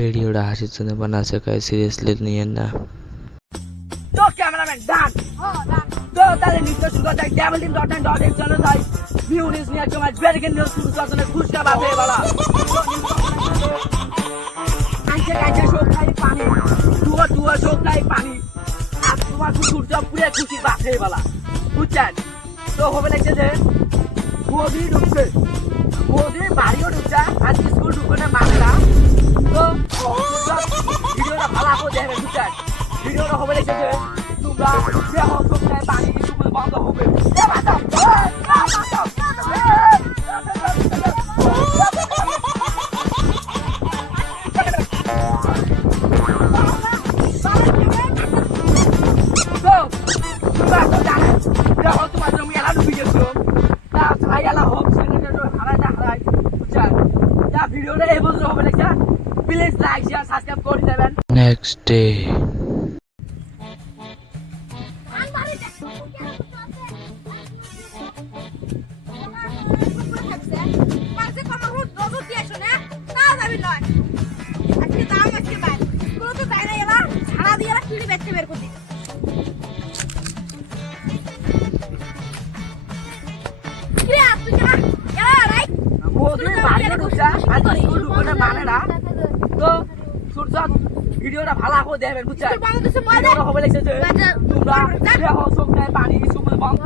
ভিডিওটা হাসির জন্য বানাচ্ছে, কাজ সিরিয়াসলি নিয়েন না। তো ক্যামেরাম্যান ডান তো তাহলে নিত্য শুরু করতে devilteam.9.x চলো তাই ভিউ নিউজ নিয়ে তোমার ব্রেকিং নিউজ শুরু করতে খুশকা বাপে বালা আজকে কাজে সব খাই পানি দুয়া সব খাই পানি আর তোমার কুকুর সব পুরো খুশি বাপে বালা বুঝছেন। তো হবে লাগছে যে মোদি ঢুকছে, মোদি বাড়িও ঢুকছে আর স্কুল ঢুকবে না মানেরা। তো ভিডিওটা ভালো করে দেখবেন বুঝছেন। ভিডিওটা হবে লাগছে যে তোমরা যে সব খাই পানি তুমি বন্ধ হবে ভিডিওটা এই বছর হবে লেখা প্লিজ লাইক শেয়ার সাবস্ক্রাইব করে দেবেন। নেক্সট ডে ভিডিওটা ভালো করে দেখবেন বুঝছেন। ভিডিওটা হবে লাগছে যে তোমরা সব পানি বন্ধ